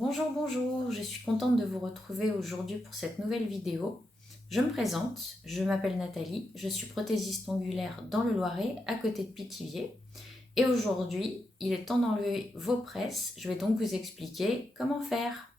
Bonjour, bonjour, je suis contente de vous retrouver aujourd'hui pour cette nouvelle vidéo. Je me présente, je m'appelle Nathalie, je suis prothésiste ongulaire dans le Loiret, à côté de Pithiviers. Et aujourd'hui, il est temps d'enlever vos presses, je vais donc vous expliquer comment faire.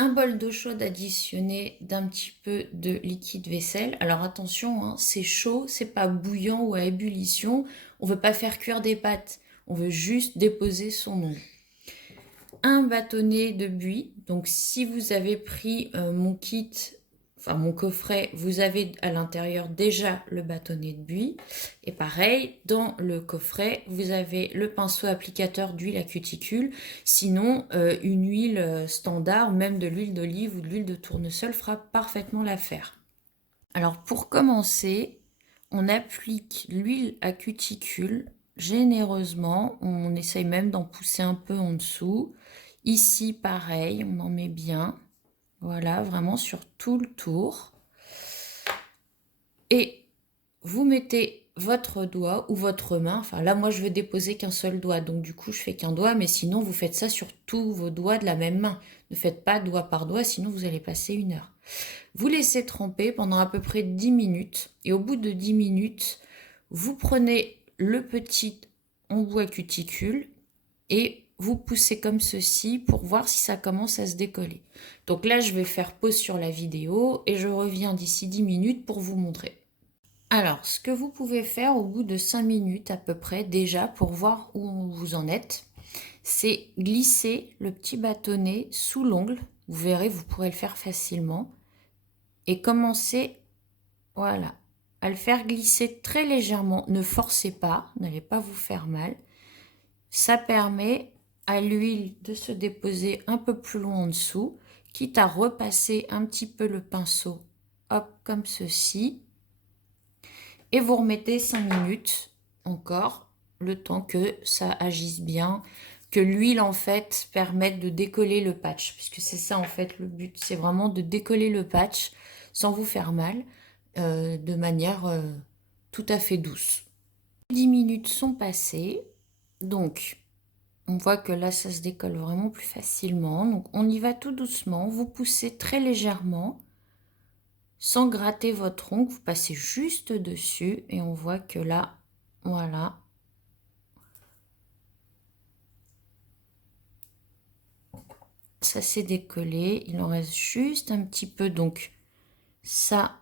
Un bol d'eau chaude additionné d'un petit peu de liquide vaisselle. Alors attention, hein, c'est chaud, c'est pas bouillant ou à ébullition. On veut pas faire cuire des pâtes, on veut juste déposer son ongle. Un bâtonnet de buis. Donc si vous avez pris mon kit, enfin mon coffret, vous avez à l'intérieur déjà le bâtonnet de buis. Et pareil, dans le coffret, vous avez le pinceau applicateur d'huile à cuticule. Sinon, une huile standard, même de l'huile d'olive ou de l'huile de tournesol fera parfaitement l'affaire. Alors pour commencer, on applique l'huile à cuticule généreusement. On essaye même d'en pousser un peu en dessous. Ici, pareil, on en met bien. Voilà, vraiment sur tout le tour. Et vous mettez votre doigt ou votre main. Enfin, là, moi, je veux déposer qu'un seul doigt. Donc, du coup, je fais qu'un doigt. Mais sinon, vous faites ça sur tous vos doigts de la même main. Ne faites pas doigt par doigt, sinon vous allez passer 1 heure. Vous laissez tremper pendant à peu près 10 minutes. Et au bout de 10 minutes, vous prenez le petit embout à cuticule et vous poussez comme ceci pour voir si ça commence à se décoller. Donc là, je vais faire pause sur la vidéo et je reviens d'ici 10 minutes pour vous montrer. Alors, ce que vous pouvez faire au bout de 5 minutes à peu près déjà pour voir où vous en êtes, c'est glisser le petit bâtonnet sous l'ongle. Vous verrez, vous pourrez le faire facilement. Et commencer, voilà, à le faire glisser très légèrement. Ne forcez pas, n'allez pas vous faire mal. Ça permet à l'huile de se déposer un peu plus loin en dessous, quitte à repasser un petit peu le pinceau, hop, comme ceci. Et vous remettez 5 minutes encore, le temps que ça agisse bien, que l'huile en fait permette de décoller le patch, puisque c'est ça en fait le but, c'est vraiment de décoller le patch sans vous faire mal, de manière tout à fait douce. 10 minutes sont passées, donc on voit que là, ça se décolle vraiment plus facilement. Donc, on y va tout doucement. Vous poussez très légèrement, sans gratter votre ongle. Vous passez juste dessus et on voit que là, voilà. Ça s'est décollé. Il en reste juste un petit peu. Donc, ça,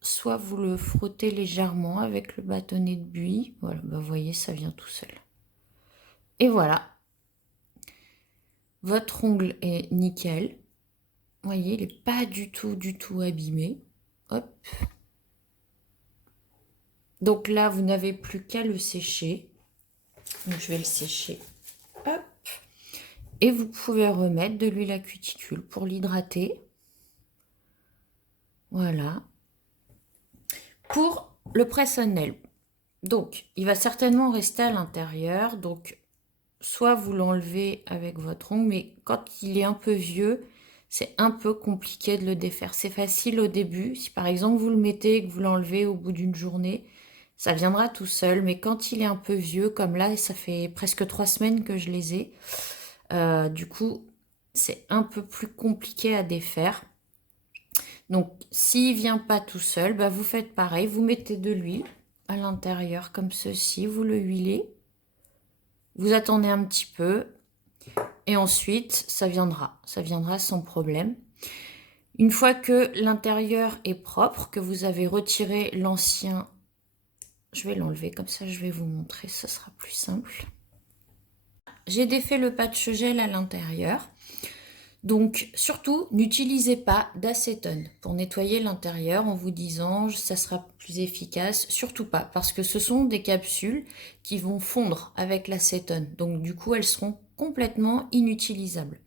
soit vous le frottez légèrement avec le bâtonnet de buis. Voilà, bah, vous voyez, ça vient tout seul. Et voilà. Votre ongle est nickel. Vous voyez, il n'est pas du tout abîmé. Hop. Donc là, vous n'avez plus qu'à le sécher. Donc je vais le sécher. Hop. Et vous pouvez remettre de l'huile à cuticule pour l'hydrater. Voilà. Pour le press-on-nail. Donc, il va certainement rester à l'intérieur. Donc, soit vous l'enlevez avec votre ongle, mais quand il est un peu vieux, c'est un peu compliqué de le défaire. C'est facile au début. Si par exemple vous le mettez et que vous l'enlevez au bout d'une journée, ça viendra tout seul. Mais quand il est un peu vieux, comme là, ça fait presque 3 semaines que je les ai, du coup, c'est un peu plus compliqué à défaire. Donc, s'il ne vient pas tout seul, bah, vous faites pareil. Vous mettez de l'huile à l'intérieur comme ceci. Vous le huilez. Vous attendez un petit peu. Et ensuite, ça viendra sans problème. Une fois que l'intérieur est propre, que vous avez retiré l'ancien, je vais l'enlever comme ça, je vais vous montrer, ça sera plus simple. J'ai défait le patch gel à l'intérieur. Donc, surtout, n'utilisez pas d'acétone pour nettoyer l'intérieur en vous disant ça sera plus efficace. Surtout pas, parce que ce sont des capsules qui vont fondre avec l'acétone. Donc, du coup, elles seront complètement inutilisables.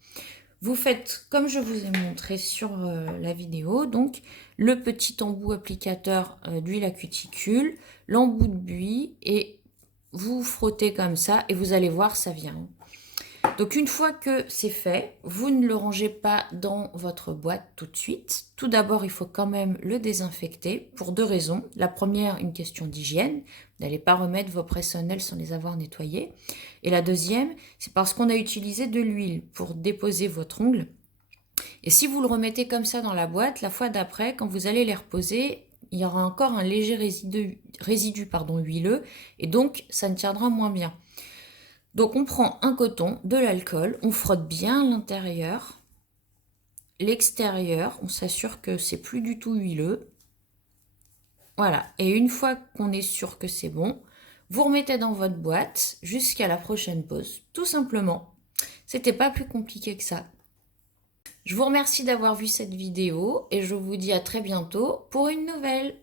Vous faites comme je vous ai montré sur la vidéo, donc le petit embout applicateur d'huile à cuticule, l'embout de buis et vous frottez comme ça et vous allez voir, ça vient. Donc une fois que c'est fait, vous ne le rangez pas dans votre boîte tout de suite. Tout d'abord, il faut quand même le désinfecter pour 2 raisons. La première, une question d'hygiène. Vous n'allez pas remettre vos presse-sonnelles sans les avoir nettoyés. Et la deuxième, c'est parce qu'on a utilisé de l'huile pour déposer votre ongle. Et si vous le remettez comme ça dans la boîte, la fois d'après, quand vous allez les reposer, il y aura encore un léger résidu huileux et donc ça ne tiendra moins bien. Donc on prend un coton, de l'alcool, on frotte bien l'intérieur, l'extérieur, on s'assure que c'est plus du tout huileux. Voilà, et une fois qu'on est sûr que c'est bon, vous remettez dans votre boîte jusqu'à la prochaine pause, tout simplement. C'était pas plus compliqué que ça. Je vous remercie d'avoir vu cette vidéo et je vous dis à très bientôt pour une nouvelle.